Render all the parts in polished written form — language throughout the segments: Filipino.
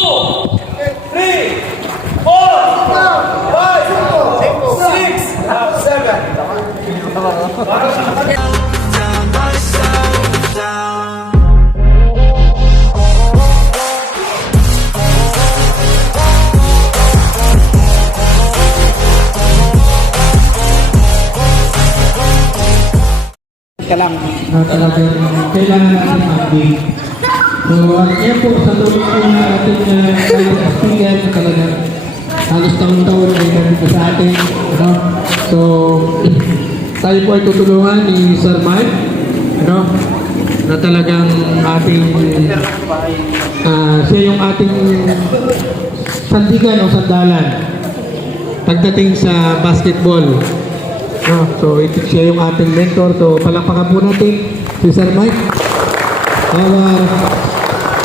3, 4, 5, 6, 7. Ka lang. Talagang kailangan natin mag-game. So, yan po, sa tulong po ng ating speaker na talagang halos taon-taon ay nandito sa atin. No? So, tayo po ay tutulungan ni Sir Mike. No? Na talagang ating siya yung ating sandigan o sandalan pagdating sa basketball. No, so ito siya yung ating mentor. So palakpakan po natin si Sir Mike, our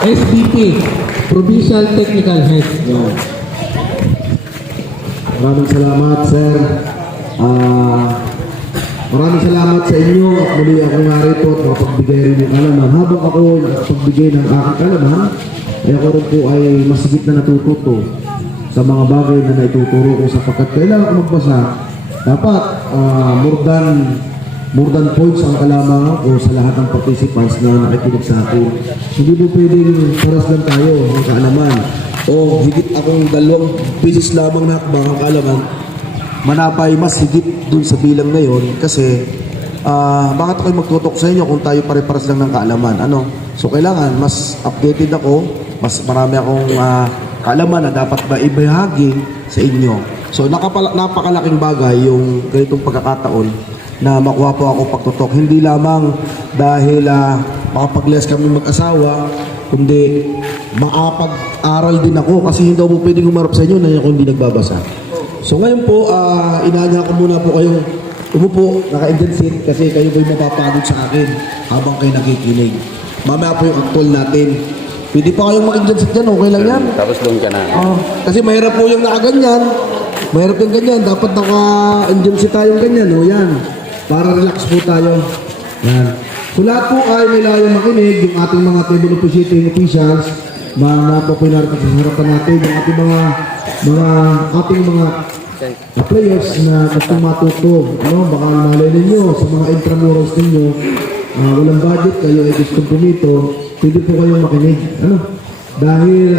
SVP, Provincial Technical Head. Maraming salamat, Sir. Maraming salamat sa inyo at muli ako narito at makapagbigay rin ng kalaman. Habang ako nakapagbigay ng aking kalaman, ay ako rin po ay masigit na natututo sa mga bagay na naituturo ko sapagkat kailangan ko magbasa. Dapat more than points ang kalamangan ko sa lahat ng participants na nakikinig sa akin. Hindi po pwedeng paras lang tayo ng kaalaman o higit akong 2 beses lamang na mga kaalaman manapay mas higit dun sa bilang na yon kasi bakit ako'y magtutok sa inyo kung tayo pare-paras lang ng kaalaman? Ano? So kailangan mas updated ako, mas marami akong kaalaman na dapat ba ibahagi sa inyo. So napakalaking bagay yung ganitong pagkakataon na makuha po ako pagtutok. Hindi lamang dahil makapag-less kami mag-asawa, kundi makapag-aral din ako kasi hindi ako pwedeng humarap sa inyo na ako hindi nagbabasa. So ngayon po, inaanya ko muna po kayong umupo, naka-engine seat kasi kayo po'y mapapagod sa akin habang kayo nakikinig. Mamaya po yung actual natin. Pwede pa kayong mag-engine seat dyan, okay lang yan? Tapos doon ka na. Kasi mahirap po yung nakaganyan. Mahirap yung ganyan. Dapat naka-engine seat tayong ganyan. O yan. Para relax po tayo. Yan. So lahat po ay may layang makinig. Yung ating mga table officiating officials. Mga po po narito sa harapan natin. Yung ating mga players na gustong matuto. Ano? Baka malay ninyo sa mga intramurals ninyo. Walang budget. Kayo ay gustong pumito. Pwede po kayong makinig. Ano? Dahil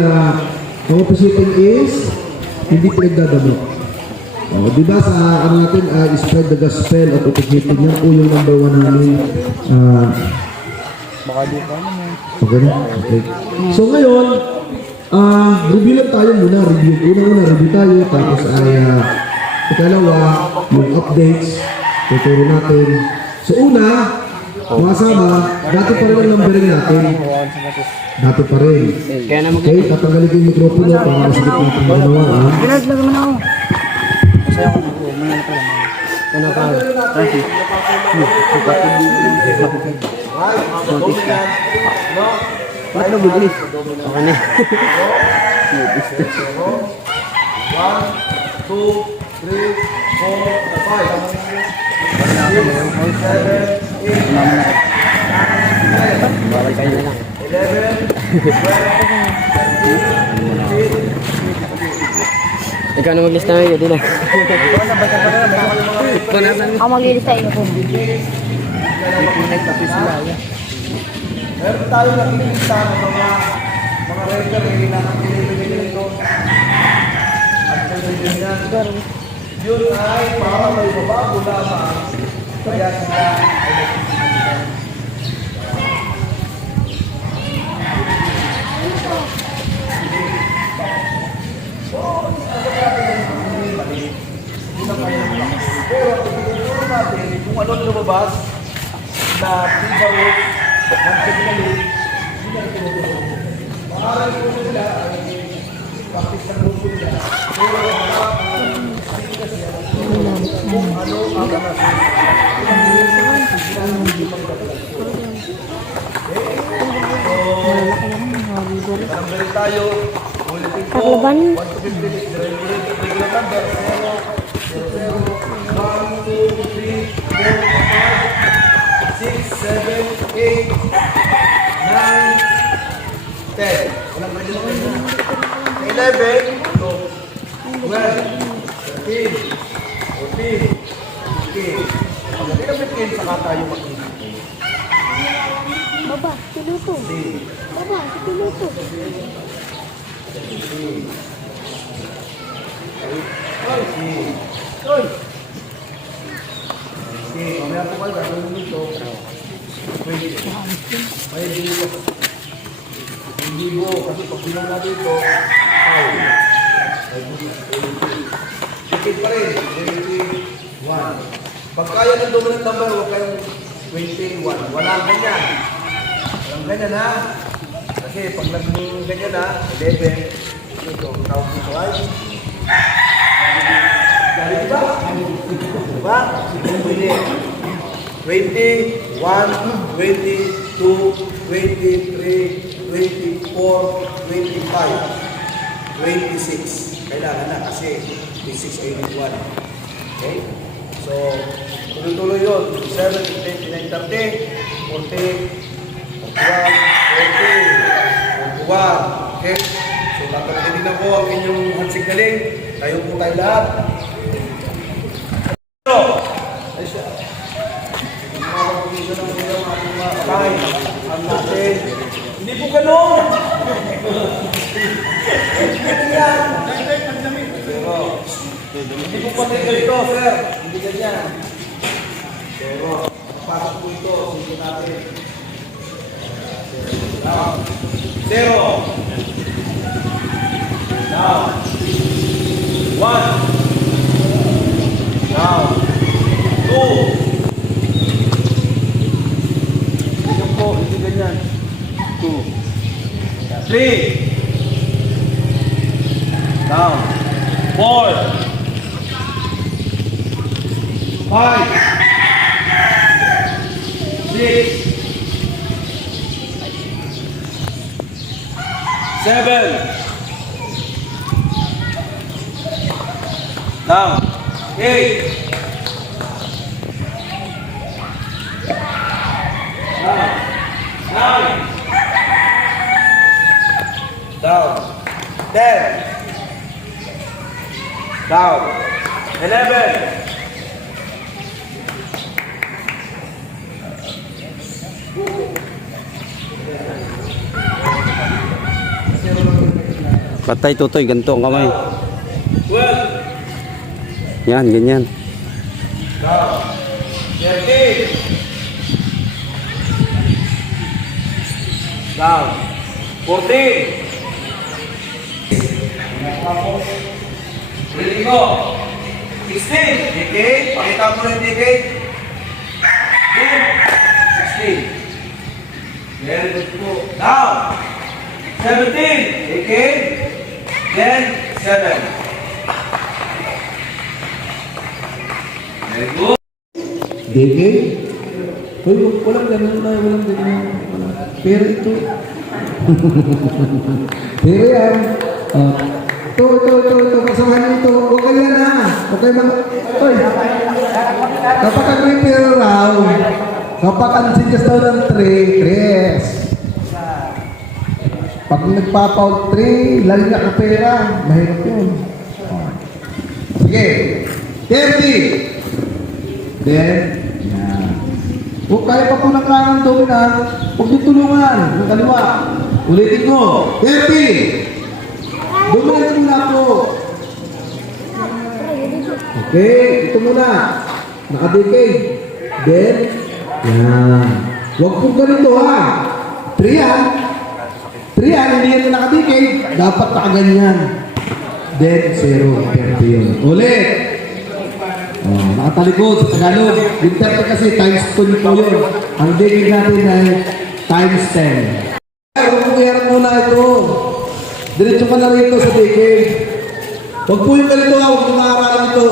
ang officiating is hindi pinagdadamot. Diba sa natin, spread the gospel at officiating yan po yung number 1 namin. Okay na? Okay. So ngayon, review lang tayo muna. Una-una, review tayo. Tapos ay ikalawa, yung updates. Tuturo natin. So una, mga sama, dati pa rin ang numbering natin. Dati pa rin. Okay, tatanggalin ko yung mikropono para masigit natin magawa. Ginaglag naman ako. Masaya ako na. Manalo pa lang. Ano pa? Kasi. Notice ka. Ano bilis? Okay na. 1, 2, 3, 4, 5, 6, 7, 8, Bawal kayo na lang. 11, ikaw na maglista na yun, di na. Ako maglilista iyo po. meron tayo nakikita ng mga referee na pinipili ito. At pinipili yan. Yun ay para may babago lamang. Kaya sila ay nagsisimilitan. Pero ituturo natin kung anong lumabas na tiba ng technique, hindi na ituturo. Maaral po nila ay practice ng grupo nila. Pero kung ano ang number tayo. Ulitin po. 1 to 50 regular number. 7, 8, 9, 10. Walang pwede na kayo. 11, 12, 13, 14, 15. Pagdating ng 15, saka tayo mag-15. Baba, tuluto. Baba, tuluto. Oy! Okay, mamaya po kayo, gagawin nito. Pwede. May dito. Hindi mo, kasi pag bilang natin ito, sikit pa rin, 21. Pag kaya ng dominant number, huwag kayong 21. Walang ganyan. Walang ganyan ha. Kasi pag naging ganyan ha, 11, ito, tawag dito ay. Dali ba? Diba? Pwede. 21, 22, 23, 24, 25, 26. Kailangan na kasi 26 ay 81. Okay? So, tuloy-tuloy yun. 27, 29, 30, 40, 41, 41. Okay? So, tatapilin na po ang inyong handsignaling. Tayo po tayo lahat. Hindi po ganun! Hindi po pati ganito, sir. Hindi ganyan. Pero, pasok po ito. Sige natin. Down. 0. Down. 1. Down. 2. Ganyan po, hindi ganyan. 2. 3. Down. 4. 5. 6. 7. Down. 8. Down. 10. Down. 11. Patay tutoy, ganito ang kamay. 12. Yan, ganyan. Down. 13. Down. 14. Ready go. 16. Decade. Pakita mo rin decade. 16. Very good po. Down. 17. Decade. Then 7. Very good. Decade? Hoy, walang ganun tayo, walang ganun. Pero ito. Pero yan. Ito. Kasamahan nyo ito. Huwag kayo na. Huwag kayo mga... Hoy. Kapag ang-repair raw, kapag ang sinyas daw ng 3. Pag nagpapaul 3, lali na kapera. Mahirap yun. Sige. 30. Then, yan. Kung kaya pa po ng kanang dominant, huwag niyo tulungan. Yung kaliwa. Ulitin ko. 30. Dominant muna po. Okay, ito muna. Naka-decade. Then, yan. Huwag po ganito ha. 3 yan. 3 yan, hindi yan naka-decade. Dapat nakaganyan. Then, 0. 30 yun. Ulit. Nakatalikod sa Tagalog. Yung 30 kasi times 2 po yun. Ang decade natin ay times 10. Huwag po kaya muna ito. Diretso ka na rito sa decade. Huwag po yung ganito ha. Huwag yung nakakalang ito.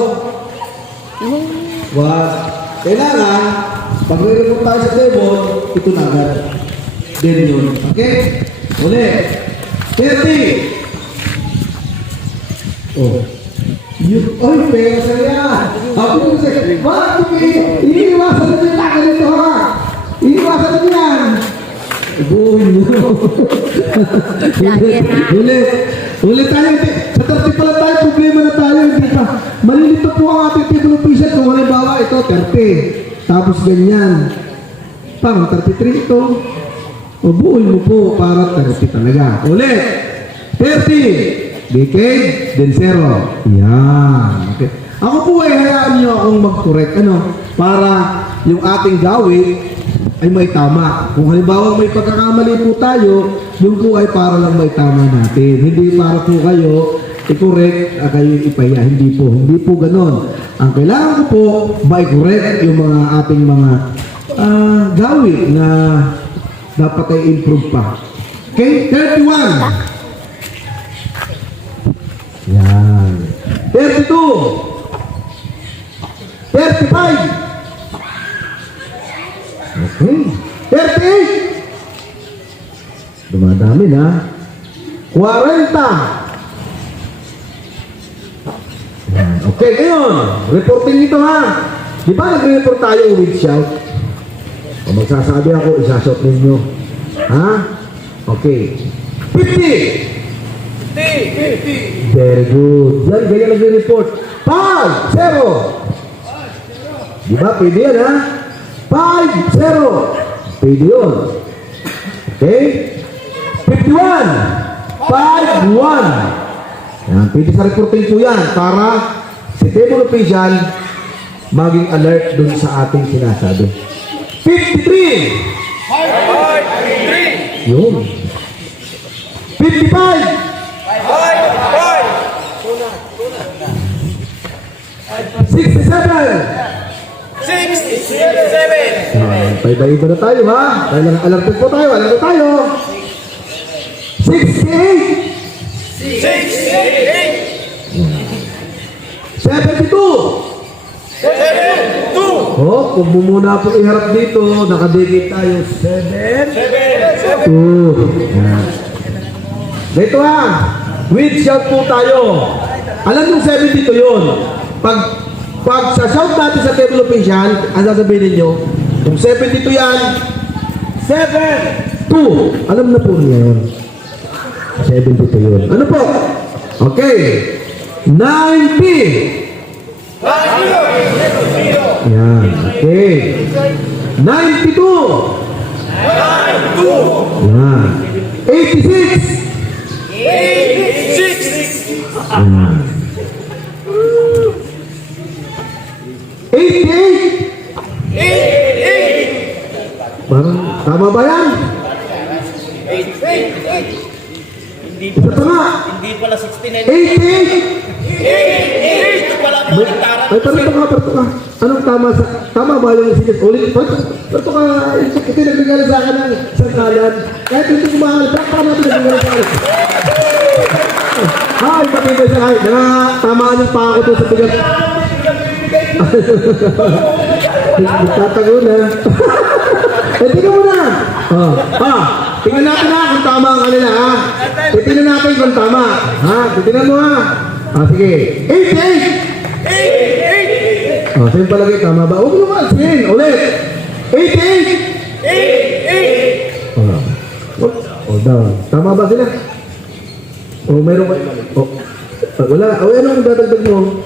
Wag. Kailangan, pag re-report tayo sa table, ito na agad. Then yun. Okay? Ulit. 30. Oh. Yun. Oy, pera saya. Ako yung sa'yo. Bakit? Iniiwasan na yung tagal ito ha. Iniiwasan na yan. Buuin mo. Ulit. Ulit tayo. Sa 30 pala tayo, problema na tayo. Hindi pa. Malilito po ang ating table official kung halimbawa ito, 30. Tapos ganyan. Parang 33 ito. O buuin mo po para 30 talaga. Ulit. 30. Decade, then 0. Yan. Okay. Ako po ay hayaan nyo akong mag-correct. Para yung ating gawin ay may tama. Kung halimbawa may pagkakamali po tayo, yung po ay para lang may tama natin. Hindi para po kayo i-correct at kayo ipaya. Hindi po ganon. Ang kailangan ko po, ma-correct yung mga ating mga gawin na dapat ay improve pa. Okay, 31. Yan. 32. 35. Okay. 38. Dumadami na. 40. Yan. Okay, ngayon. Reporting ito ha. Di ba nag-report tayo with shout? O magsasabi ako, isa-shout ninyo. Ha? Okay. 50. 50. Very good. Yan, ganyan nag-report. 5, 0. Di ba? Pwede yan, ha? 5, 0. Pwede yun. Okay? 51. 5, 1. Yan, pwede sa reporting po yan para si table official maging alert dun sa ating sinasabi. 53. Yun. 55. 67. Paiba-iba na tayo ha. Alerted po tayo. 68. 72. Oh, kung muna po iharap dito, nakadikit tayo. 7. 2. Yan. Dito ha. With shout po tayo. Alam yung 72 yun. Pag sa shout natin sa table official, ang sasabihin ninyo, kung 72 yan, 7, 2. Alam na po niya yun. 72 yun. Ano po? Okay. 90. Yan. Okay. 92. Yan. 86. Yan. 88. Parang tama ba yan? Isa pa nga. Hindi pala 69. 88. Wala pa Ay, parito ka. Anong tama sa... Tama ba yung sige? Ulit. Parito ka. Ito yung nagbigala sa akin ng sangkalan. Kahit hindi kumahal. Baka natin nagbigala sa akin. Ay, patibay sa akin. Tamaan yung pa ako doon sa bigat. Nagtatago na. Tingnan mo na. Tingnan natin ha kung tama ang kanila ha. Tingnan natin kung tama. Tingnan mo ha. Sige. 88. Sa'yo palagi, tama ba? Huwag naman, sige. Ulit. 88. Down. Tama ba sila? Meron ka. Wala. Ano ang dadagdag mo?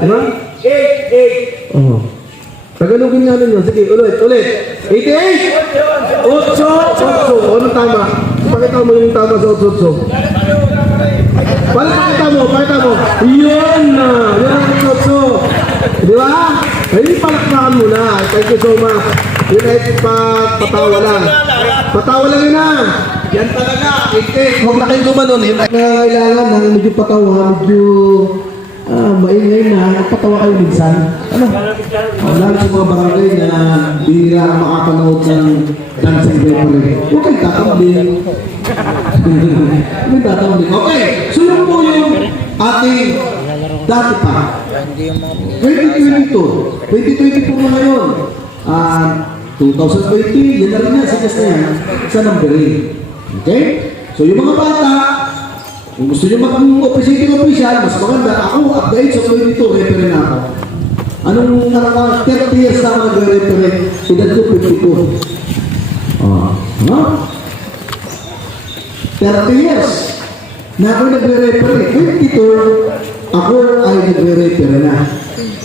Diba? 88. Tagalogin nga ninyo. Sige, ulit. 88. 8. Anong tama? Pakita mo yung tama sa 8. Pakita mo. Yan na. Yan ang 8. Di ba? Ay, palakpakan mo na. Thank you so much. Yun ay patawa lang. Patawa lang yun na. Yan talaga. Huwag na kayong gumanon. Kailangan ng medyo patawa, medyo maingay na. Patawa kayo minsan. Ano? Lalo sa mga barangay na bihira ang makapanood ng dancing referee. Huwag kayong tatambling. Huwag tatambling. Okay. So yun po yung ating dati pa. 2022. 2024 na ngayon. 2020, yan na rin yan. Sigas na yan. Sa numbering. Okay? So yung mga bata, kung gusto nyo mag-official, mas maganda. Ako, update sa 22, referee na ako. Anong nakaka 30 years na ako nagre-referee, edad ko 52. No? 30 years na ako nagre-referee. 22, ako ay nagre-referee na.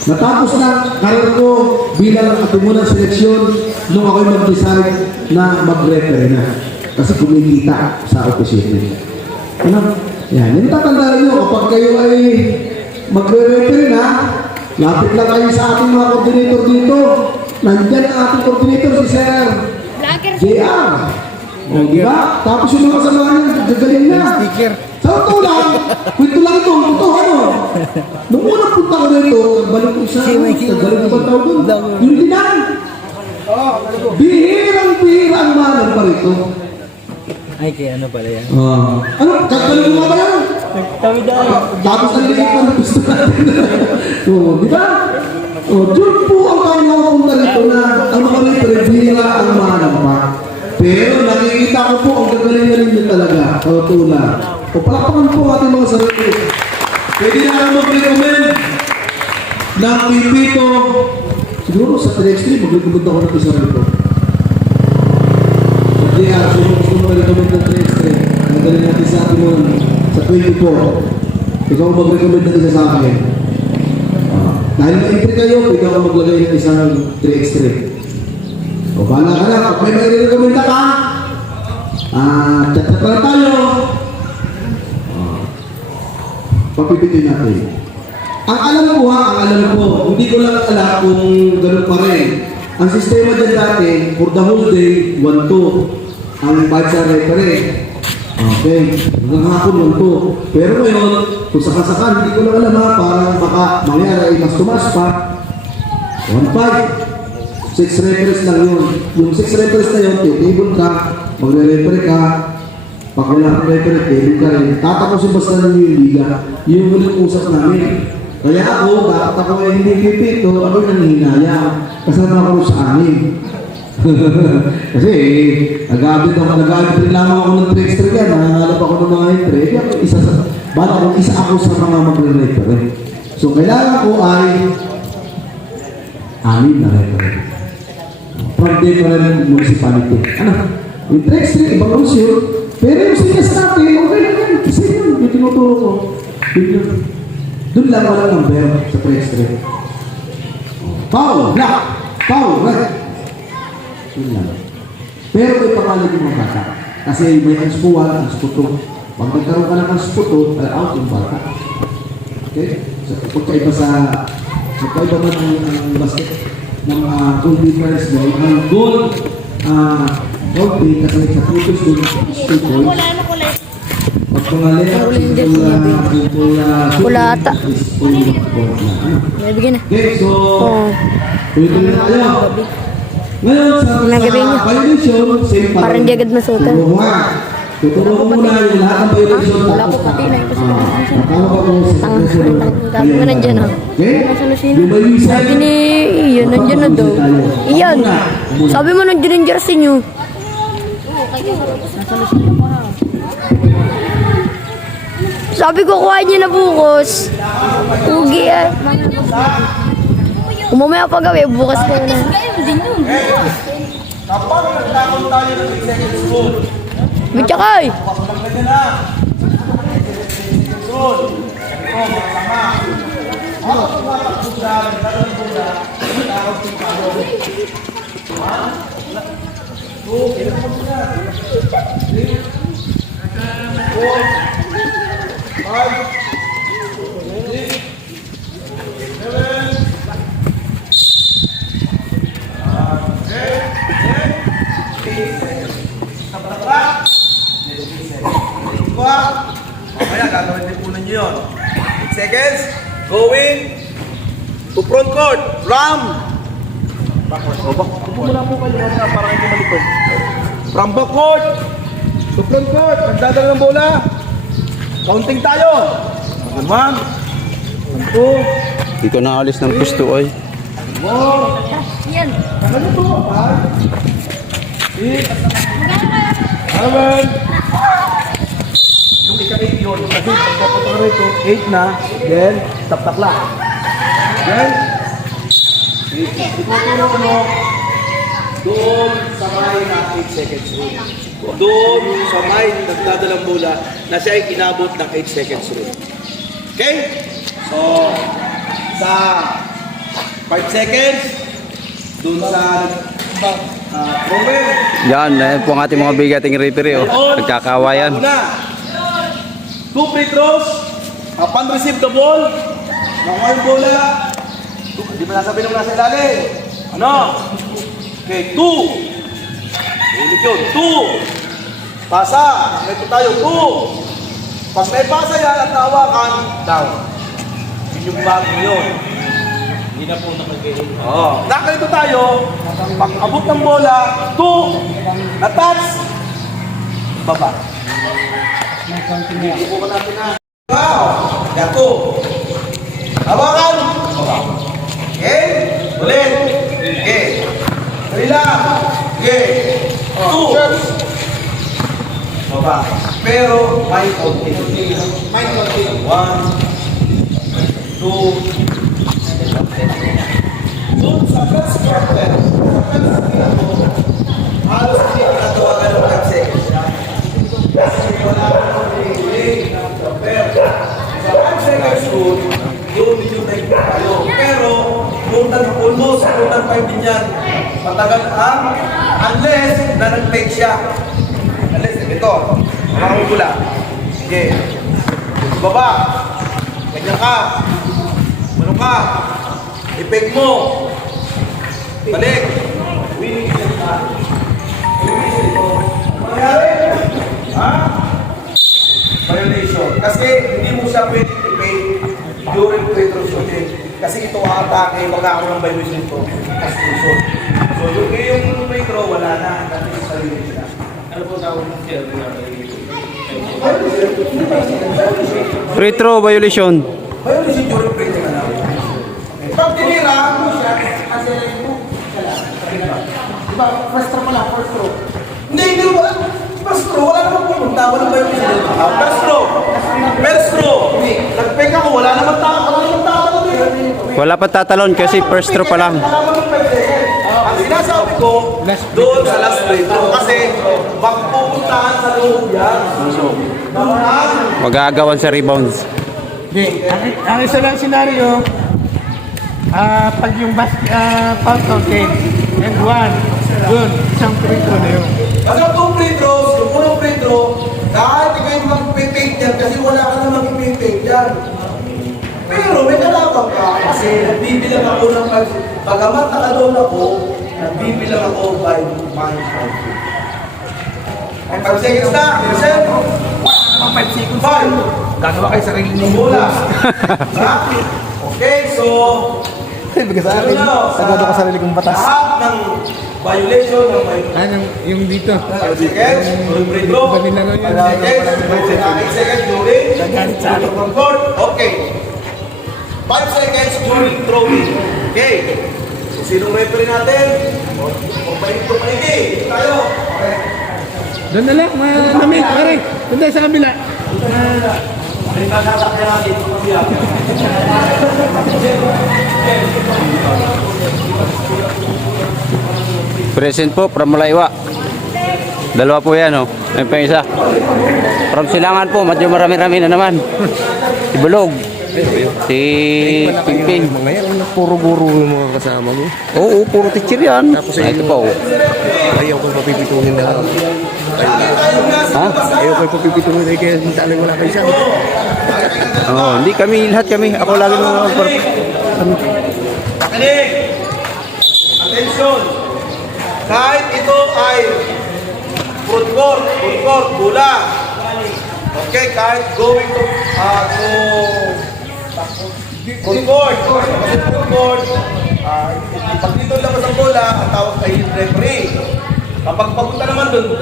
Natapos na karir ko bilang katimunan seleksyon nung ako'y mag-decide na mag-referee na. Kasi kumikita sa opisina. Ano? Yan. Yung tatandaan nyo, kapag kayo ay magre-referee na, lapit lang kayo sa ating mga coordinator dito. Nandyan ang ating coordinator, si Sir JR. O, di ba? Tapos yung mga kasama niya, gagaling na. Sa totoo lang, kwento lang ito, totoo ano. Nung unang punta ko dito, nagbalik ko sa nagbalik ko tao doon. Yung dinan. Bihirang-bihira ang malam pa rito. Ay, kaya ano pala yan? Ano? Kagaling mo ba yan? Tapos ang liit pa na gusto natin. Di ba? Doon po ang kami nakapunta rito na ang mga bihira ang malam pa. Pero nakikita ko po ang gagaling-galing nyo talaga. Totoo. O palakpakan po ating mga sarili. Pwede na lang mag-recommend ng pipito. Siguro sa 3x3, mag-recommend ako ng isa rito. Hindi gusto mo mag-recommend ng 3x3. Nagaling natin sa ating mga sa 24. Ikaw mag-recommend ng isa sa akin. Dahil ma-entry kayo, pwede ako maglagay ng isang 3x3. O bahala ka na, pag may recommend ka, chat pa na tayo. Papipituin natin. Ang alam ko, hindi ko lang alam kung gano'n pa rin. Ang sistema dyan dati, for the whole day, 1-2. Ang badsa referee. Okay, hanggang hapon 1-2. Pero ngayon, kung sakasakan, hindi ko lang alam parang baka mangyari ay mas tumas pa. 1-5. 6 referees lang yun. Yung 6 referees na yun, table ka, magre-referee ka, pag wala kang referee, table ka rin. Tatapusin basta lang yung liga. Yung huling usap namin. Kaya ako, bakit ako ay hindi pipito, ako yung nangihinayang. Kasama ako sa amin. Kasi, nag-aabit rin lamang ako ng trickster yan. Nangangalap ako ng mga entry. Isa ako sa mga magre-referee. So, kailangan ko ay 6 na referee. From different municipality. Ano? Yung trickster, ibang rules yun. Pero yung sinas natin, okay lang yan. Kasi yun, yung tinuturo ko. Doon lang wala number sa trickster. Foul, black. Foul, red. Yun lang. Pero may pangalan yung mga bata. Kasi may anspo 1, anspo 2. Pag nagkaroon ka ng anspo 2, out yung bata. Okay? So, pagkaiba man ang basket ng goal difference doon. Ang goal, okay, kasi sa focus doon, 2 points. Pag pangalan, Wala ata. Bibigyan na. Okay, so, pwede na tayo. Ngayon, sa violation, same pa. Parang di agad masutan. Tuturo ko muna yung lahat ng violation. Wala ko pati na ito sa Tawag ako sa susunod. Sabi mo nandyan ha. Okay? Nasa Lucina. Yung violation, Sabi ni Ian, nandyan na daw. Ian, sabi mo nandyan yung jersey nyo. Nasa Lucina pa ha. Sabi ko kuha niyo na bukas. Ugi ah. Kung mamaya pa gabi, bukas ko na. Kapag nagtakon tayo ng executive school, Bitchakay! pasok lang na. School, ito, mga tama. Ako tumatakbo sa akin, talagang muna, takot yung palo. 1, 2, ilan mo muna? 3, 4, 5, 6, 7, 8, 9, 10, 11, 12, 13, 14, 15, 16, 17, 18, 19, 20, 21. Mamaya gagawin din po ninyo yun. 8 seconds. Going to front court. Ram. Backward. Muna po kayo para kayo malito. From back court to front court. Magdadala ng bola. Counting tayo. 1, 2, Hindi ko naalis ng gusto ay. 4, Yan. ano to? 5, 6, 7, yung ika-8 yun. Kasi pagkapunta ka rito, 8 na, then, tap-tap lang. Then, Ituturo mo doon sa may 8 seconds rule. Doon sa may nagdadalang bola na siya ay inabot ng 8 seconds rule. Okay? So, sa 5 seconds, doon sa thrower. Yan, ayan po ang ating mga bigating referee. Oh. Nagkakawayan. 2 free throws. Upon receive the ball, nakuha yung bola. Di ba nasabi nung nasa ilalim? Ano? Okay, 2. Ulit yun, 2. Pasa. Ito tayo, 2. Pag may pasa yan at tawakan, down. Yun yung bago yun. Hindi na po nakagay. Oo. Nakalito tayo, pag abot ng bola, 2. Na-touch. Baba. Hindi po natin na. Wow! Gato. Hawakan. Okay? Ulit. Okay. Sarila. Okay. 2. Baba. Pero may konti. May konti. 1, 2. Doon sa first quarter, halos hindi kinatawagan ng 5 seconds. Kasi wala akong delay ng quarter. Sa 5 seconds rule, yun yung tayo. Pero, almost 5 din yan. Matagal ang unless na nag-take siya. Unless, ito, mga gula. Okay. Baba. Ganyan ka. Ano ka? I-peg mo. Balik. Winning ka. Winning ito. Mangyari? Ha? Violation. Kasi hindi mo siya pwede i-peg during free throw shooting. Kasi ito atake, magkakaroon ng violation ito. Exclusion. So yung free throw, wala na. Kasi sa sarili siya. Ano po tawag ng Free throw violation. violation during free throw na. Pag tinira mo siya, kasi mo siya lang. Diba, first throw pala, first throw. Hindi, wala. First throw, wala naman pumunta. Wala ba yung first throw? First throw. Nag-peg ako, wala naman tao. Wala pa tatalon kasi first throw pa lang. Ang sinasabi ko, doon sa last free throw. Kasi, magpupuntahan sa loob yan. Magagawan sa rebounds. Hindi, ang isa lang senaryo, pag yung foul counted, and 1, dun, isang free throw na yun. Kasi yung free throws, yung unang free throw, kahit ikaw yung mag-paint yan, kasi wala ka na mag-paint yan. Pero may kalabang ka, kasi nagbibilang ako ng pagamat nakaloon ako, nagbibilang ako by my fault. Ang 5 seconds na, Joseph. 5 seconds. 5. Gagawa kayo sarili ng bola. Okay, so... Sagado ka sarili kong batas. Lahat ng violation ng Yung dito. 5 seconds, during free throw. 5 seconds, 8 seconds during from court. Okay. 5 seconds during throwing. Okay. So, sinong referee natin? O pahinto panigi. Tayo. Okay. Doon na lang, malamig, pare. Doon tayo sa kabila. Present po from Malaywa. Dalawa po yan, oh. May pa isa. From Silangan po, medyo marami-rami na naman. Si Bulog. Si Pingping. Ngayon, puro guro yung mga kasama mo. Oo, puro teacher yan. Ito pa, oh. Ayaw ko papipituhin na. Ha? Ayaw ko papipituhin na kaya talagang wala kayo sabi. Oh, hindi kami, lahat kami. Ako lagi mga Nakinig! Attention! Kahit ito ay food court, bola. Okay, kahit going to food court. Kasi food court, pag dito labas ang bola, ang tawag ay referee. Kapag papunta naman doon,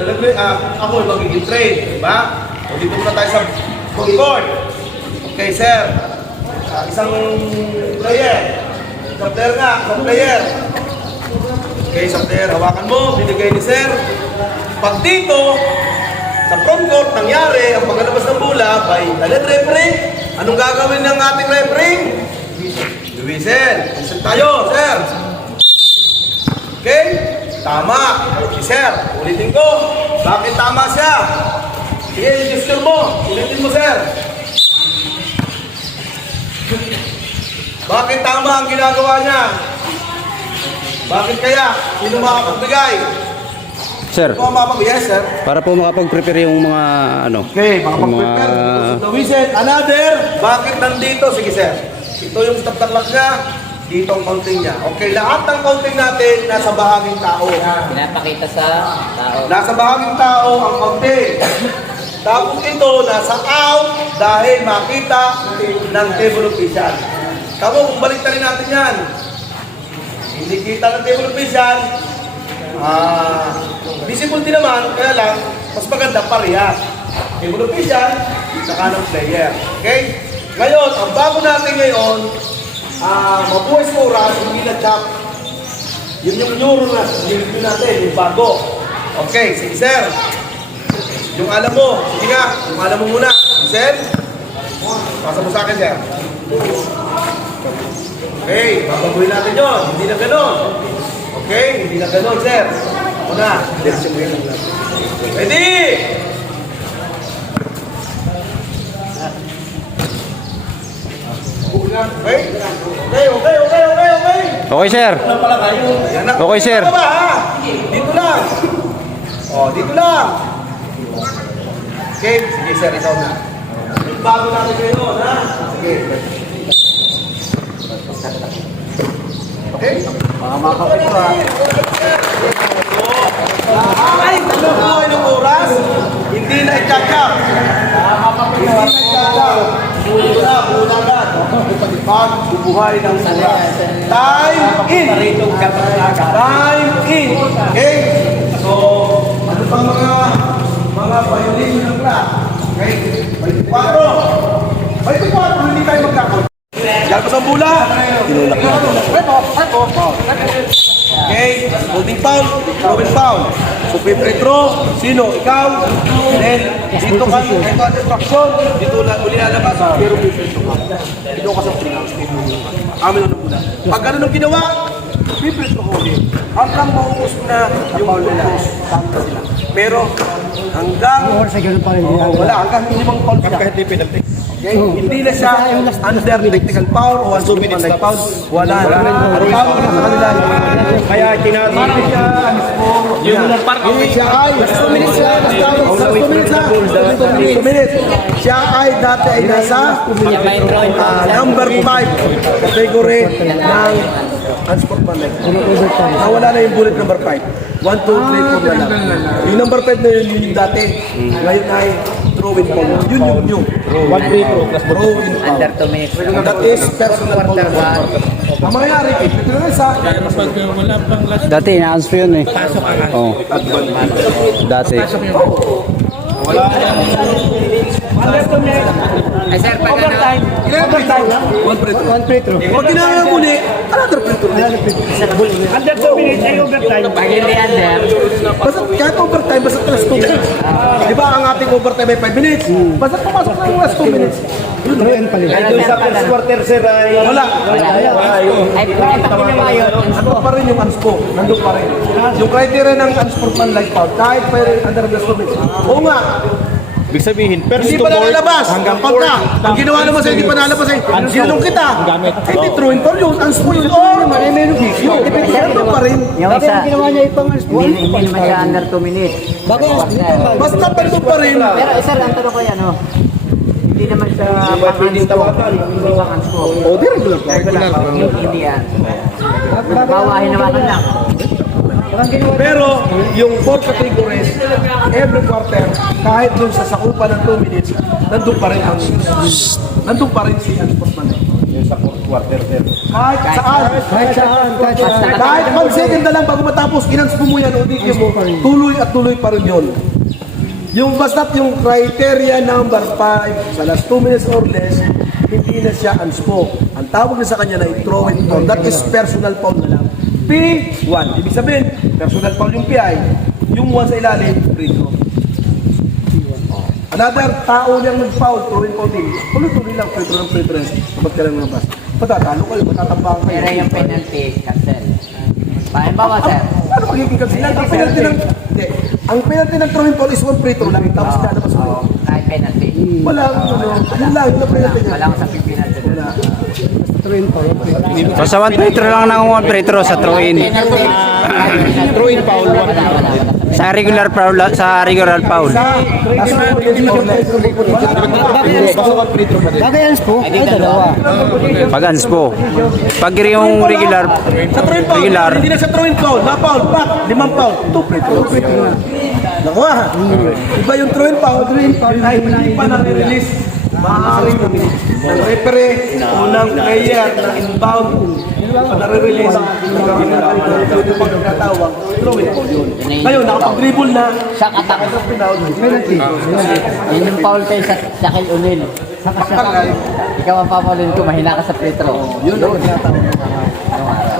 ako ay magiging trade, diba? So dito muna tayo sa food court. Okay, sir. Isang player. Isang player nga, isang player. Okay, isang player. Hawakan mo, binigay ni sir. Pag dito, sa front court, nangyari ang paglalabas ng bola by the referee. Anong gagawin ng ating referee? Whistle. Whistle tayo, sir. Okay? Tama. Si sir, ulitin ko. Bakit tama siya? Sige, gesture mo. Ulitin mo, sir. Bakit tama ang ginagawa niya? Bakit kaya? Sino makapagbigay? Sir, Sino makapagbigay, sir? para po makapag-prepare yung mga ano. Okay, yung makapag-prepare. Tawisin. Another. Bakit nandito? Sige, sir. Ito yung stop taklak niya. Dito ang counting niya. Okay, lahat ng counting natin nasa bahaging tao. Pinapakita sa tao. Nasa bahaging tao ang counting. Tapos ito, nasa out dahil makita ng table of vision. Tama, kung balik rin natin yan. Hindi kita ng table of vision. Visible din naman, kaya lang, mas maganda parehas. Table of vision, saka ng player. Okay? Ngayon, ang bago natin ngayon, mabuhay sa oras, hindi na-chop. Yun yung neuro na, yun natin, yung bago. Okay, sige sir. Yung alam mo, sige nga, yung alam mo muna. Sir, pasa mo sa akin sir. Okay, babaguhin natin yun. Hindi na ganon. Okay, hindi na ganon sir. Una, direksyon mo yun. Ready? Okay? Okay. Okay, sir. Yan na. Okay, sir. Dito ba, ha? Dito lang. Oh, dito lang. Okay, sige sir, ikaw na. Bago natin kayo, ha? Sige. Okay? Ay, buhay ng oras, hindi na i-catch-up. Hindi na i-catch-up. Bulag-bulag. Pag-bubuhay ng oras. Time in. Time in. Okay? So, ano pang mga violation ng class? Okay? 24, hindi tayo magkakot. Lalabas ang bula. Tinulak na. Okay, holding foul, throwing foul. So, free throw, sino? Ikaw. Then, dito ka, ito ang distraction. Dito uli lalabas, pero free throw ka. Dito ka sa pinang. Amin na muna. Pag ganun ang ginawa, free throw ko ulit. Hanggang maubos na yung bonus. Pero, hanggang, wala, hanggang minimum foul siya. Kahit di penalty. Okay? Hindi na siya under technical foul o unsportsmanlike foul. Wala na. Ang foul na sa kanila. Kaya kinasama siya yung siya ay 2 minutes siya. 2 minutes siya. 2 minutes. Siya ay dati ay nasa number 5 category ng unsportsmanlike. Nawala na yung bullet number 5. 1, 2, 3, 4 na lang. Yung number 5 na yun yung dati. Ngayon ay throwing foul. Yun yung new. 1 free throw plus throwing foul. Under 2 minutes. That is personal foul. Ang mangyayari, ito na sa Dati, ina-ans po yun eh. Oo. Dati. Ay sir, pag ano, One free throw. Pag ginagawa mo ni, another free throw. Under 2 minutes ay overtime. pag hindi under, Basta kahit overtime, basta plus 2 minutes. Di ba ang ating overtime ay 5 minutes? Basta pumasok na yung last 2 minutes. Yun pala. ay doon sa first quarter sir ay Wala. ay pag ginawa yun, Nandun pa rin yung unspo. Nandun pa rin. Yung criteria ng unsportsmanlike foul, kahit pa rin under the 2 minutes. Oo nga. Ibig sabihin, first Hindi to pa ball nalalabas. hanggang Kapag ka, ang ginawa naman sa'yo, hindi pa nalalabas eh. Sinulong kita. Hindi true in foul yun. Unspo yun. Or, meron issue. Nandun pa rin. yung isa, hindi naman siya under 2 minutes. Basta nandun pa rin. Pero sir, ang tanong ko yan, oh. Hindi naman siya pang-unspo. Hindi pang-unspo. O, di regular. Regular. Hindi yan. Bawahin naman lang. Pero yung 4 categories, every quarter, kahit dun sa sakupan ng 2 minutes, nandun pa rin ang nandun pa rin si unsportsmanlike. Yung sa 4th quarter din. Kahit saan. Kahit 1 second na lang bago matapos, inans mo yan, ulitin mo, tuloy at tuloy pa rin yun. Yung basta't yung criteria number 5, sa last 2 minutes or less, hindi na siya unspo. Ang tawag na sa kanya na i-throwing foul, that is personal foul na lang. P1. Ibig sabihin, personal foul yung PI. Yung 1 sa ilalim, free throw. Another tao niyang nag-foul, throwing foul din. Tuloy-tuloy lang, free throw ng free throw. Kapag ka lang nabas. Patatalo kayo, matatambakan kayo. Pero yung penalty, cancel. Halimbawa, sir. Ano magiging kabila? Ang penalty ng... Hindi. Ang penalty ng throwing foul is 1 free throw lang. Tapos na naman Oo, kahit penalty. Wala ang ano. Yun lang, yung penalty niya. Wala akong sa penalty. So sa 1 free throw lang ng 1 free throw sa throw-in. Throw-in foul. Sa regular foul, Bagayans po. Ay, dalawa. Pag-ans po. Pag yung regular, Sa throwing foul, hindi na sa throwing foul. Na foul, back, 5 foul. 2 free throw. Nakuha. Iba yung throwing foul. Ay hindi pa na-release. Maaaring ng referee, unang player na inbound. Pag na-release, yung pagkatawag, throwing foul yun. Ngayon, nakapag-dribble na. Shock attack. Yun yung foul tayo sa Shaquille O'Neal. Ikaw ang papaulin ko, mahina ka sa free throw. Yun ang tinatawag.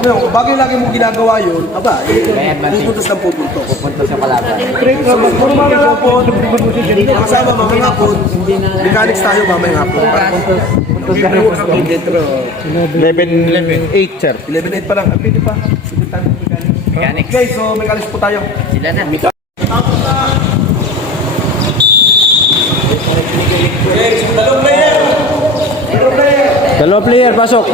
Ngayon, bagay lagi mo ginagawa yun, aba, pupuntos ng pupuntos. Punta sa kalaban. So, puro mga hapon, kasama mga hapon, mechanics tayo mamayang hapon. 11-8, sir. 11-8 pa lang, pwede pa. Pwede tayo mechanics. Okay, so mechanics po tayo. Sila na. Dalawang player! Dalawang player, pasok.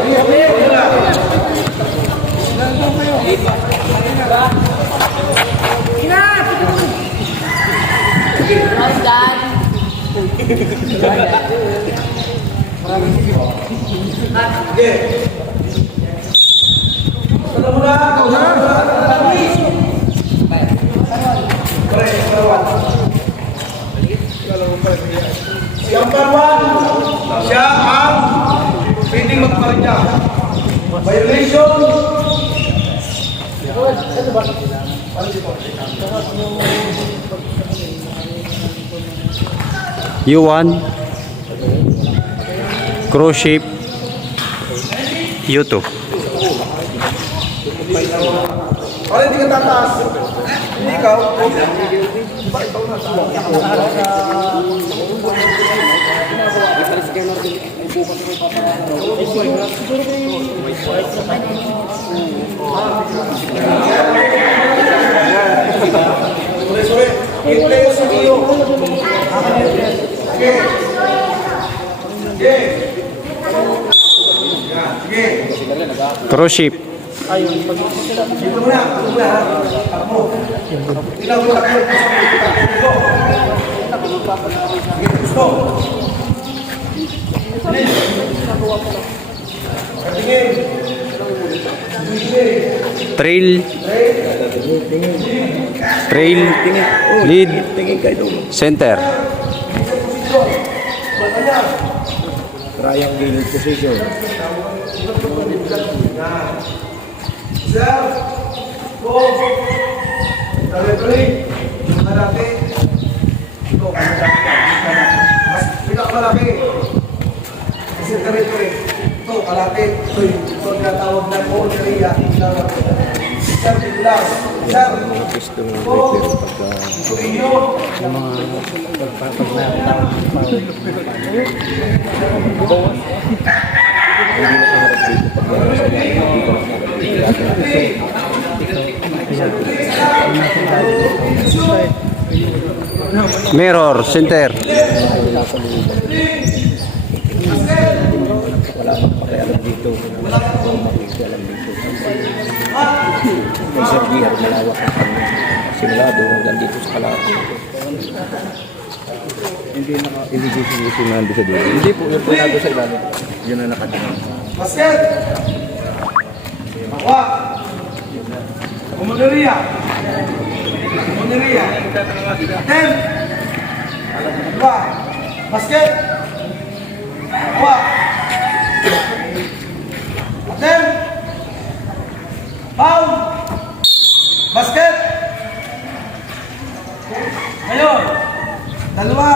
Number 1, siya ang pwedeng magparadya. Violation. U1, cruise ship, U2. Para hindi ka tataas. Hindi ikaw. Sorry. Play sa iyo. Sige. Sige. Sige. Cruise ship. Dito muna. Ako. Ilang mo takot. Gusto. Tingin. Trail. Lead. Center. Triangle position. Sir, go. Referee, malaki. Ito, mas pinakamalaki. Kasi referee, ito, kalaki. Ito yung tinatawag na Korea. Sir, biglas. Sir, go. Ito inyo. Mirror. Center. May serbihan, malawak ang simulado hanggang dito sa kalahati. Hindi sinusunod sa dulo. Hindi po, yung punado sa ilalim. Yun ang nakatingin. Basket! Makuha! Umuneria! Ten! Dua! Basket! Makuha! Ten! Foul! Basket! Ngayon! Dalawa!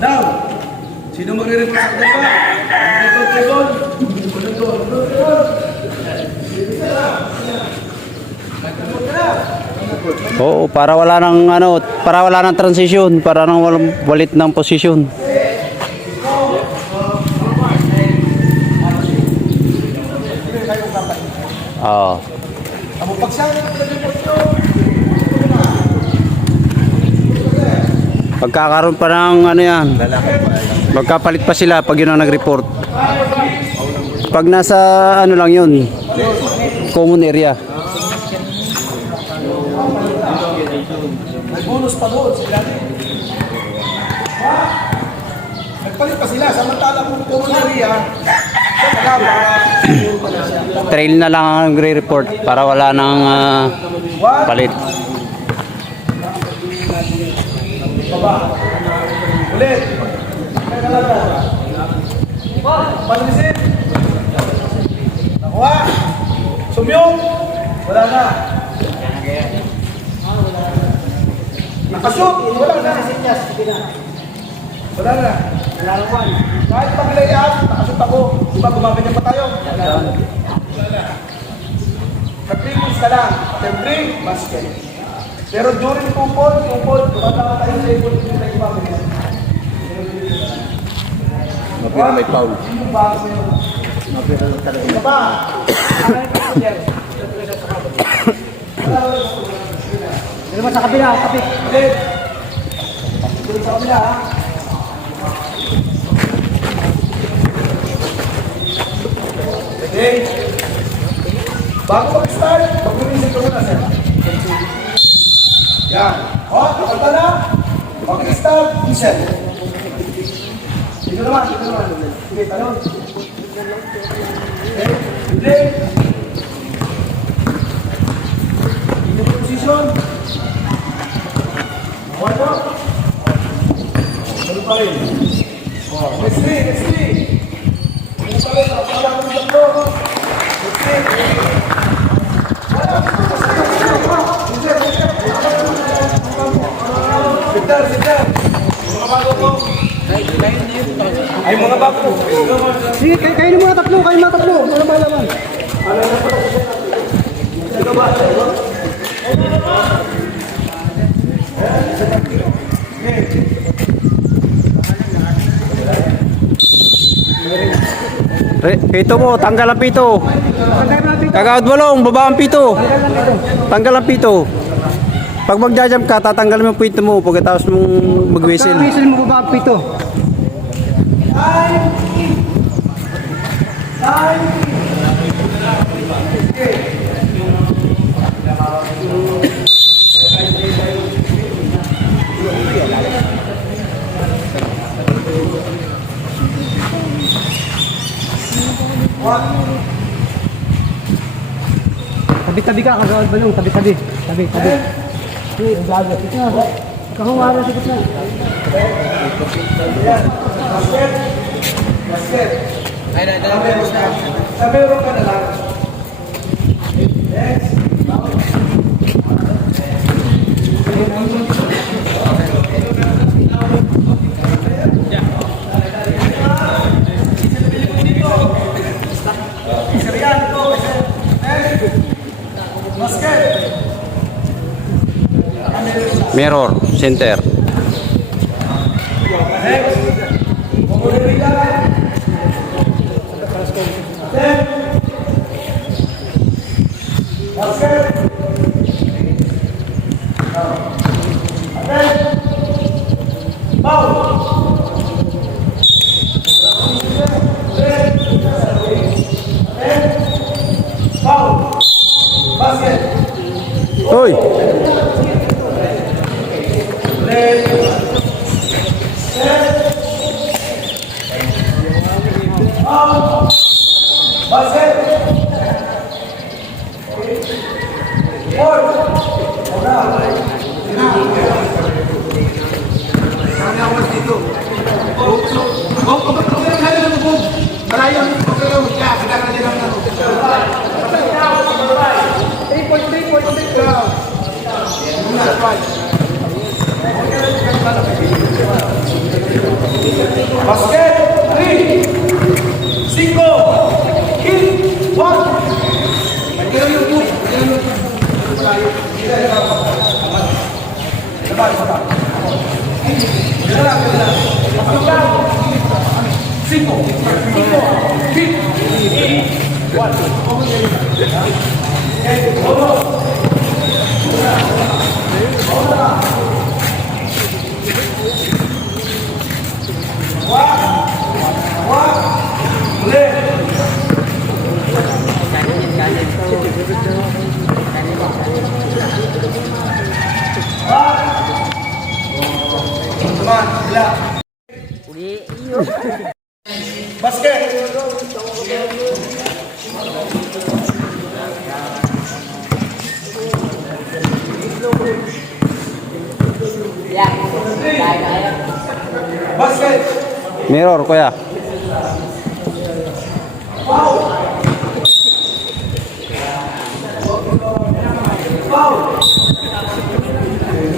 Down! Sino magre-refer sa dalawa? Oo, para wala nang transition, para nang walang walit ng posisyon. Oo. magsama na nag-report nyo. Pagkakaroon pa ng ano yan, magkapalit pa sila pag yun ang nag-report. Pag nasa ano lang yun, common area. May bonus pa doon sila. Nagpalit pa sila. Samantala kung common area, siya pala Trail na lang ang nagre-report para wala nang palit. ulit. Panalisin. Nakuha. Sumyong. Wala na. Nakashoot. Wala na. Wala na. Kahit pag-layout, nakashoot ako. Diba gumaganyan pa tayo? Wala na. Nag-3 ka lang. After 3, basket. Pero during 2 point, tumatama tayo sa table, hindi tayo gumaganyan. Mapira may foul. Sino ba? Sino ba? Dito mo sa kabila, kapit. Ulit. Ulit sa kabila, ha? Okay. Bago mag-start, mag-revisit ko muna, sir. Yan. O, nakalta na. Mag-start, Michel. Dito naman. Sige, talon. Okay. Play. Dito position. Ano? Ano pa rin? Next three. Ano pa rin? Wala ko sa tatlo. Next three. Sit down. Mga bago ko. Ay, mga bago ko. Sige, kayo mga tatlo. Ano ba naman? Sino ba? Pito mo, tanggal ang pito. Kagawad walong, baba ang pito. Tanggal ang pito. Pag magja-jump ka, tatanggal mo yung pito mo pagkatapos mong mag-whistle. Whistle mo ba ang pito? Tabi-tabi ka, kagawad balong. Tabi-tabi. Kahungaran sa gitna. Basket. Ay, sabi mo ka na lang. Next. Mirror, center. Uy! Basket. 3. 5. Hit. 1. Cinco. Hit. 1. Basket! Basket! Mirror, kuya.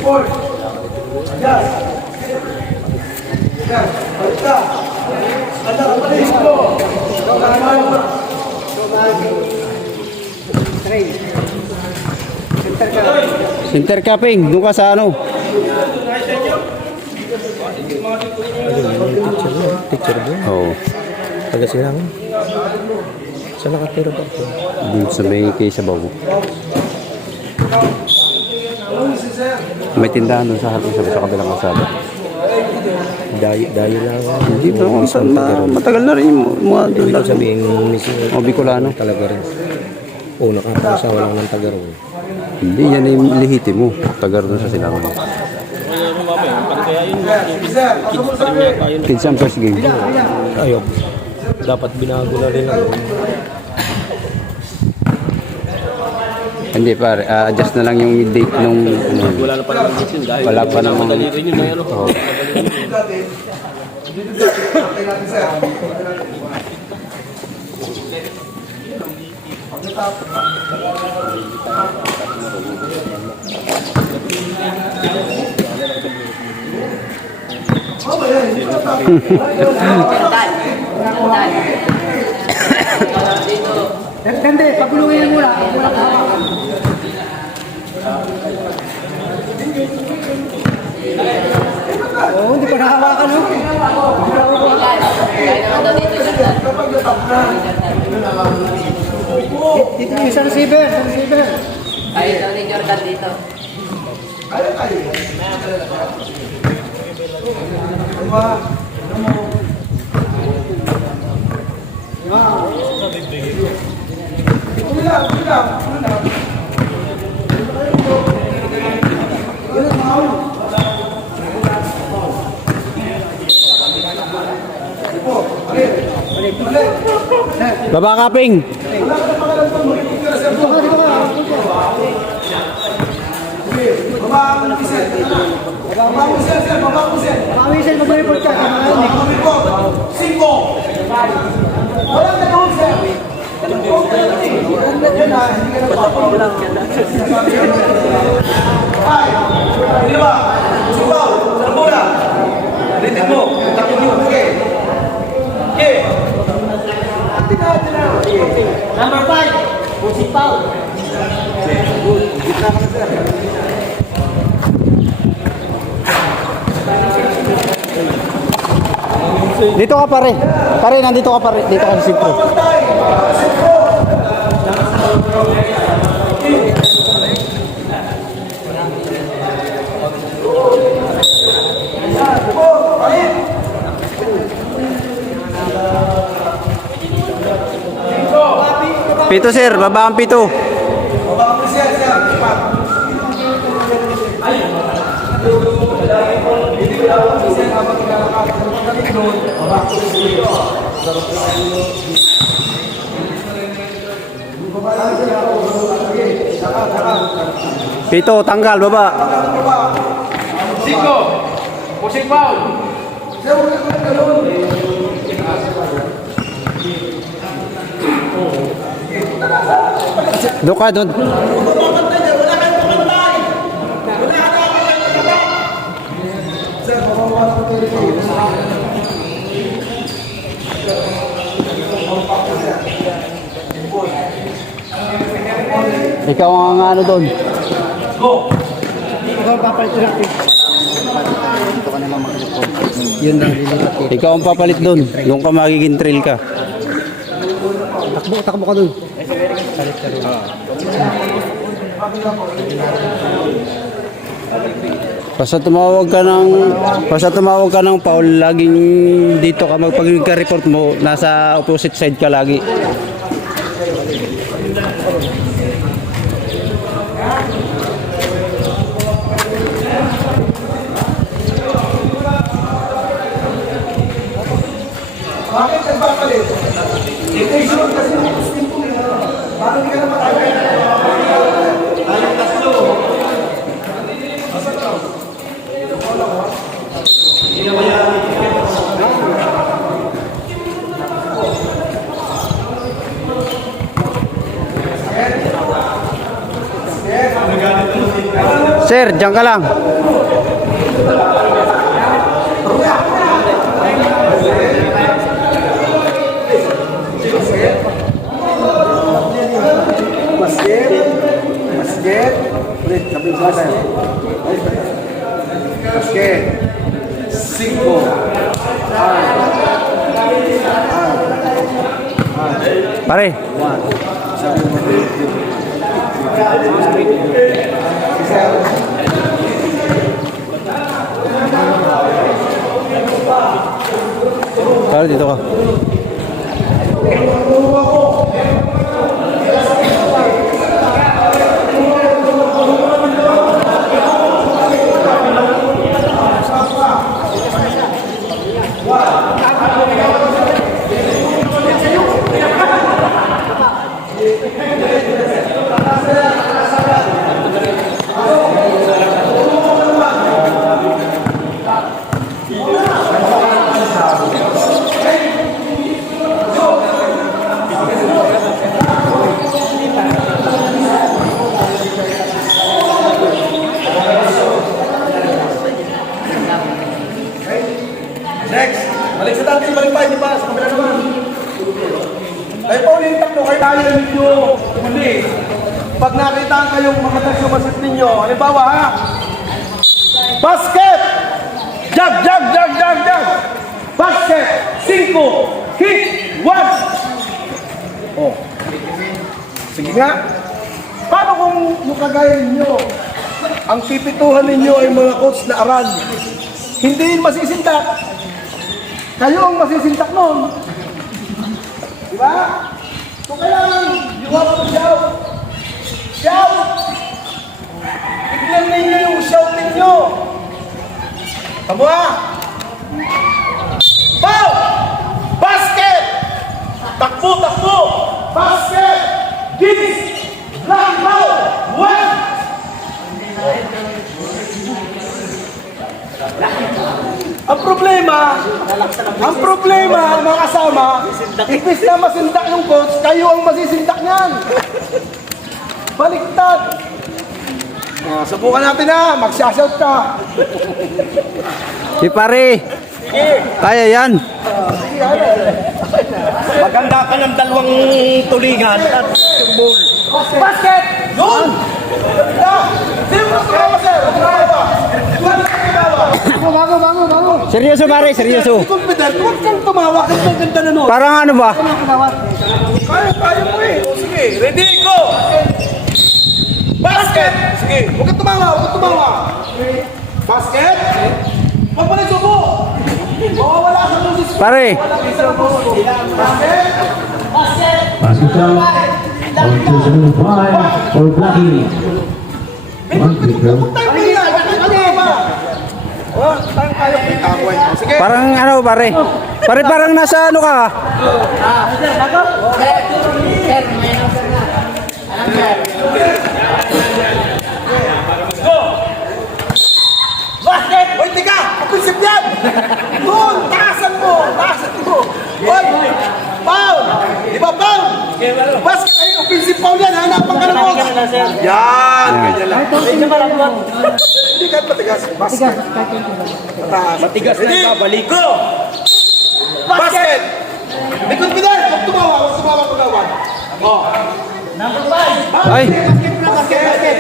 Four. Yes. Yes. Basta. Anak, palis ko. Center capping, doon ka sa ano? Teacher doon. Oo. Taga silangan. Saan nakatira ba ito? Doon sa may Kaysabaw. May tindahan doon sa harap sa kabilang kalsada. Dayo lang. Hindi ba? Matagal na rin yung mga doon. Ibig sabihin, O Bicolano. talaga rin. Oo, nakakasawa lang ng taga ron. Hindi, yan yung lehitimo. Tagar doon sa silangan. Kids ang first game. Ayaw. Dapat binago na rin ako. Hindi pare, adjust na lang yung date nung ano. Wala na pala ng date dahil Wala pa namang madali rin yung mayroon. Oo. Hindi, pagulungin mo lang. Oo, hindi pa nakahawakan, no? Dito yung isang receiver, Ay, ito ni Jordan dito. Baba capping. Pawisan mo ba yung podcast? Cinco. Walang ganun, sir. Hindi ba? Sipaw, sa muna. Ritin mo, takot nyo. Okay. Okay. Number 5, Pusing Pau. Dito ka pare. Pare, nandito ka pare. Dito ka sa sentro. Pito sir, baba ang pito. Pito, tanggal, baba. Cinco. Pusing foul. Doon ka, doon. Ikaw ang ano doon. Ikaw papalit natin. Yun lang lilipat eh. Ikaw ang papalit doon. Doon ka magiging trail ka. Takbo ka doon. Basta tumawag ka ng foul, laging dito ka magpag-report mo, nasa opposite side ka lagi. Bakit nagpapalit? Intention kasi ng gusto mo. Bakit ka na matagay? Tayong tatlo. Sir, diyan ka lang. Basket. Ulit, sabihin sa akin. Basket. 5. Pare, pare dito ka. Next. Balik sa dati, balik pa, hindi pa. Sa kabila naman. Kayo pa ulit tatlo, kayo tayo ninyo. Muli. Pag nakita kayong mga nagsumasit ninyo, halimbawa ha, basket! Jag, jag, jag, jag, jag! Basket! 5! Hit! 1! Oh. Sige nga. Paano kung kagaya ninyo, ang pipituhan ninyo ay mga coach na aral? Hindi yun masisintak. Kayo ang masisintak nun. Diba? So kailangan, you have to shout. Shout! Tignan ninyo yung shout ninyo. Tama ha? Foul! Basket! Takbo, takbo! Basket! Gigs! Black foul! 1! Ang problema, mga kasama, imbis na masindak yung coach, kayo ang masisindak niyan. Baliktad. Subukan natin na, mag-shout ka. Si pare. Kaya yan. Maganda ka ng dalawang tulingan at ball. Basket! Yun! Sino mo sa sir? Seryoso pare, seryoso. Confident, huwag kang tumawa. Ang ganda na nun. Parang ano ba? Kaya mo eh. O, sige, ready, go! Basket! Sige, huwag kang tumawa, huwag kang tumawa. Basket! Huwag mo na subo! Mawawala sa lusis. Pare. Basket! Basket down. On to zone 5 for blocking. One free throw. Huwag tayo pila. Ano ba? Oh, tayo pila. Sige. Parang ano pare? Pare parang nasa ano ka? Basket! Hoy, tika! Kapilsip yan! Doon! Taasan mo! Taasan mo! Hoy! Foul! Di ba foul? Basket! Ay, kapilsip foul yan! Hanapan ka ng box! Yan! Ganyan lang. Hindi ka matigas. Basket. Mataas. Matigas na babalik ko! Basket! May confidence! Huwag tumawa! Huwag tumawa pag-awan. Oh. Ay, Basket!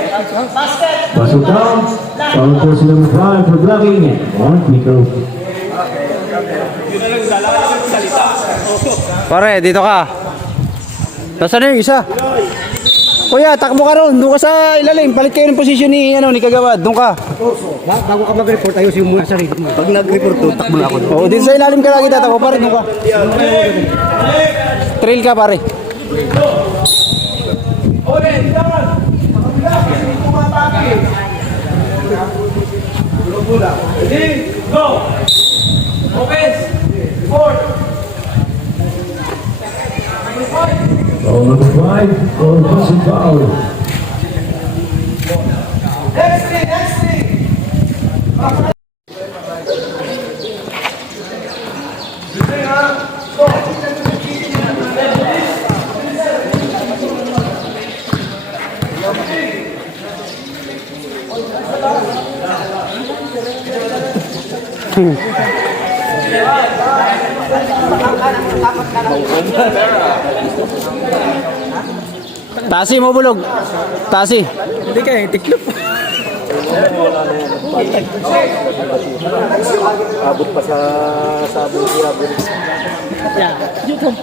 Basket down. On to zone 5 for blocking. One free throw. pare dito ka. Nasaan na yung isa? Kuya, takbo ka ron. Doon ka sa ilalim. Palit kayo ng posisyon ni, ni Kagawad. Doon ka. Bago ka mag-report, ayusin mo muna sarili mo. Pag nag-report to, takbo na ako. Oo, din sa ilalim ka lagi tatakbo. Pare, doon ka. Trail ka, pare. Foul number 5 for Busing foul. Tasi mo bulog. Tasi. Hindi ka eh, tiklop. Abot pa sa sabong abot. Yeah, YouTube.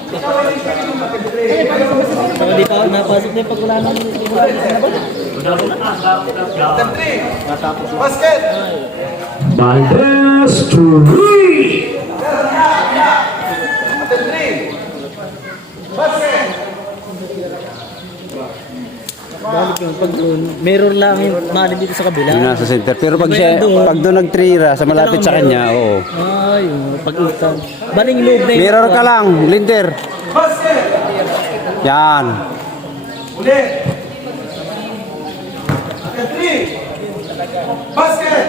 Pero di pa napasok na yung pag wala namin. Basket! Valdez to Rui. Balik yung pag mirror lang yung mali dito sa kabila. Yun nasa center. Pero pag siya, pag doon nag-trira sa malapit sa kanya, oo. Ay, pag-utang. Baling loob na yun. Mirror ka lang, Linter. Yan. Uli! Basket!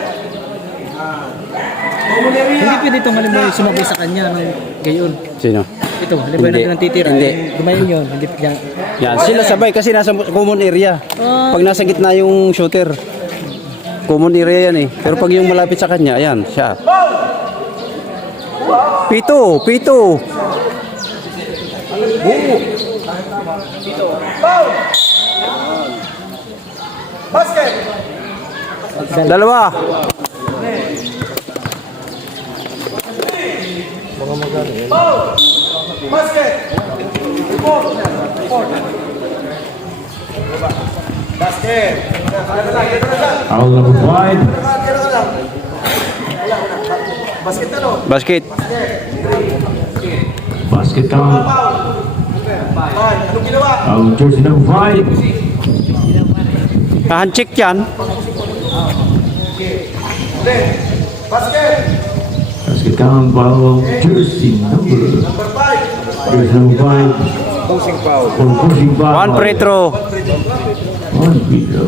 Hindi pwede itong halimbawa yung sumabay sa kanya ng gayon. Sino? Ito, halimbawa Hindi. na titira. Hindi. Gumayon yun. Hindi kaya. Yan, sila sabay kasi nasa common area. Pag nasa gitna yung shooter, common area yan eh. Pero pag yung malapit sa kanya, ayan, siya. Pito, pito. Basket! Dalawa. Basket! Basket! Foul number 5. Basket na no? Basket. Basket count. Anong ginawa? Foul jersey number 5. Handshake yan. Uli! Basket! Basket count. Foul jersey number. Number 5! Jersey number 5. Pushing foul. For pushing foul. One free throw. One free throw.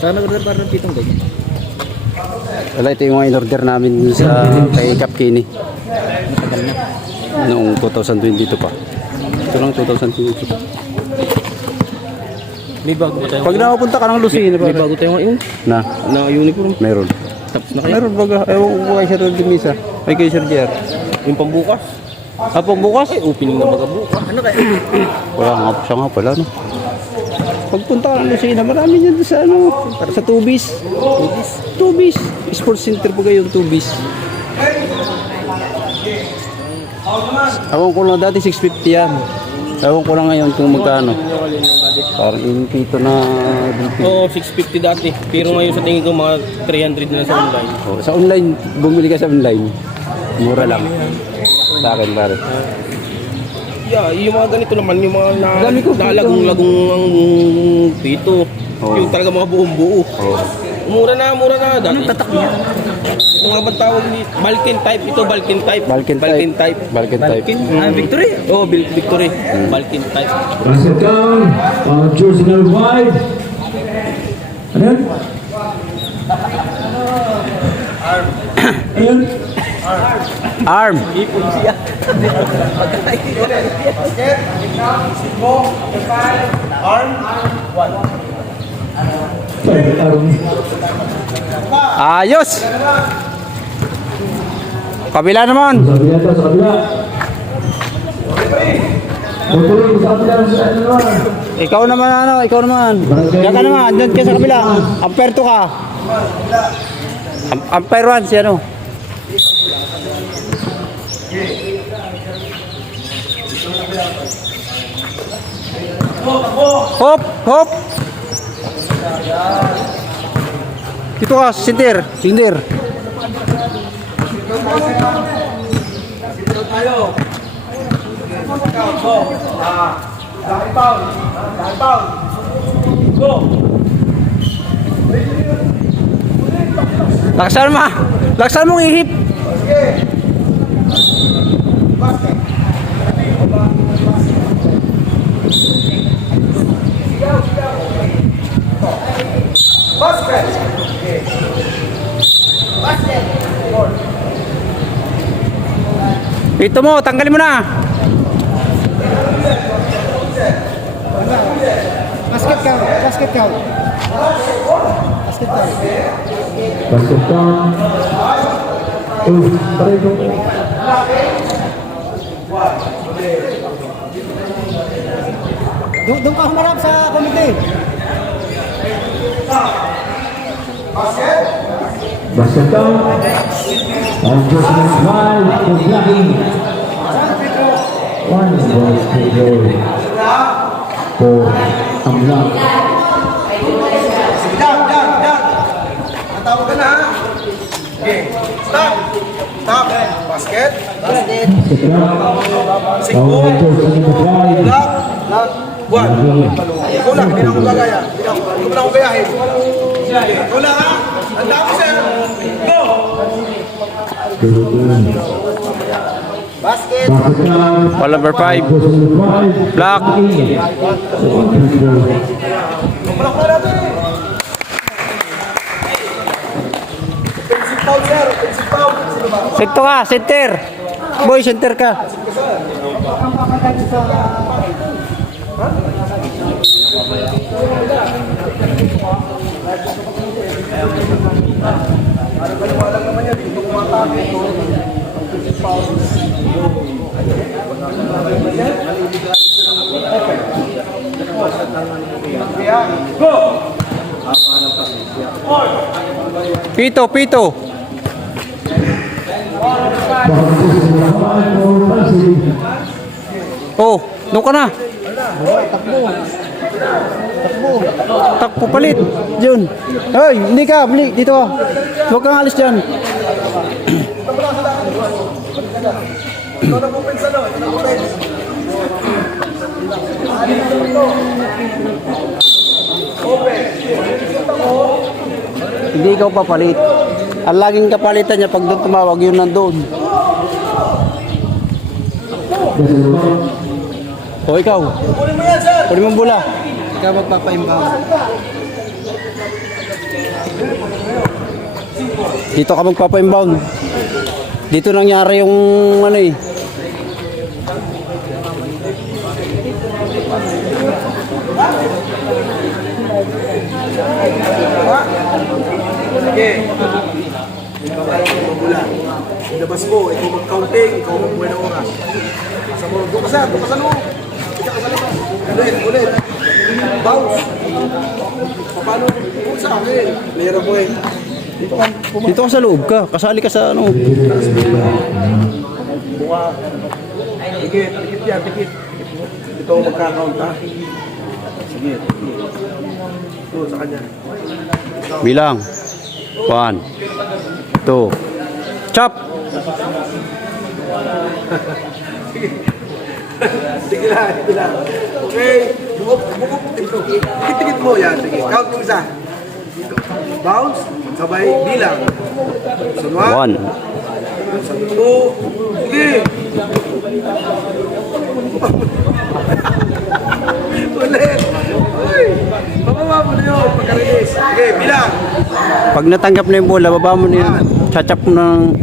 Sana ko parang pitong ganyan. Wala, ito yung mga in-order namin sa kay Cap Kenny. Noong 2022 pa. Ito lang 2022 pa. May bago ba tayo? Pag nakapunta ka ng Lucena, May bago tayo ngayon. na, Na uniform. meron. Tapos na kayo. Meron baga, ewan ko kay Sir Dimisa. Ay kay Sir JR. Yung pambukas. Ah, pag bukas? Ay, opening na baga bukas. Ano kayo? Wala nga, siya nga pala, no? Pagpunta ka ng Lucena, marami dyan sa ano, sa Tubis. Tubis. Sports Center po kayo, Tubis. Ewan ko lang, dati 650 yan. Ewan ko lang ngayon kung magkano. Parang inpito na Oo, 650 dati. Pero ngayon sa tingin ko mga 300 na lang sa online. oh, sa online, bumili ka sa online. Mura lang. Sa akin, pare. Yeah, yung mga ganito naman, yung mga Dami ko, nalagong-lagong ang pito. Oo. Yung talaga mga buong-buo. Oh. Mura na dati. Anong tatak niya? Ito nga ba tawag ni Balkan type? Ito Balkan type. Balkan type. Balkan type. Victory? Oo, Victory. Balkan type. Basket count. Foul jersey number 5. Ano yan? Ano yan? Arm. Ayos. Kabila naman. Sa kabila to, sa kabila. Tutuloy sa kabila, sa kabila. Ikaw naman ano, ikaw naman. Diyan ka naman, doon ka sa kabila. Ampere 2 ka. Ampere 1 si ano. Hop, hop. Dito ka, sindir. Sindir. Tayo. Go. Dahil pound. Dahil pound. Go. Laksan mo. Laksan mong ihip. Basket. Ito mo, tanggalin mo na. Basket count. Basket count. Basket count. Basket count. Pareho. Doon ka humarap sa komite. Basket count. Adjustment 5 for blocking. 1 basket goal for unblock. Yan. Natawag ka na ha. Okay. Stop. Stop. Basket. Basket count. Adjustment 5. Block. Block. Buwan. Ikaw lang. Hindi na ako gagaya. Hindi na ako gayahin. Ikaw lang ha. Ang dami sir. Go. Basket count. Ball number 5. Adjustment 5. Block. Block na natin. Offensive foul sir. Offensive foul. Sino ba? Ito ka, center. Boy, center ka. Pito, pito. Oh, doon ka na. Takbo palit. Jun. Hoy, hindi ka, balik dito ka. Huwag kang alis diyan. Ito na pupensa no. Ito na pupensa. Open. Hindi ikaw papalit. Ang laging kapalitan niya pag doon tumawag yun nandoon. O ikaw. Kunin mo yan sir. Kunin mo ang bola. Ikaw magpapaimbang. Dito ka magpapa-inbound. Dito nangyari yung ano eh. Sige. Ikaw tayo magbula. Ilabas mo. Ikaw mag-counting. Ikaw mag-buhay ng oras. Sa mo. Doon ka sa loob. Ika ka sa labas. Ulit. Bounce. Paano? Kung sa akin. Lera mo eh. Dito ka sa loob ka. Kasali ka sa ano. Buka. Tikit yan. Ito ang magka-count ha. Sige. Ito sa kanya. Bilang. 1, 2. Chop. Sige lang. Okay. Tikit mo yan. Sige. Count mo isa. Bounce. Sabay bilang. Sunod. 1. 2. Sige. Ulit. Uy. Bababa mo na yun. Pagka-release. Sige. Bilang. Pag natanggap na yung bola, baba mo na yun. Chachap mo ng...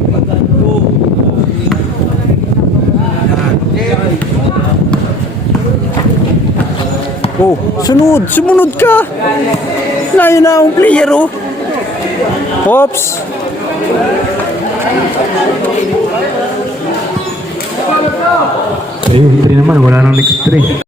Oh, sunod! Sumunod ka! Layo na akong player, oh! Hops! Ayun, 3 naman. Wala nang next 3.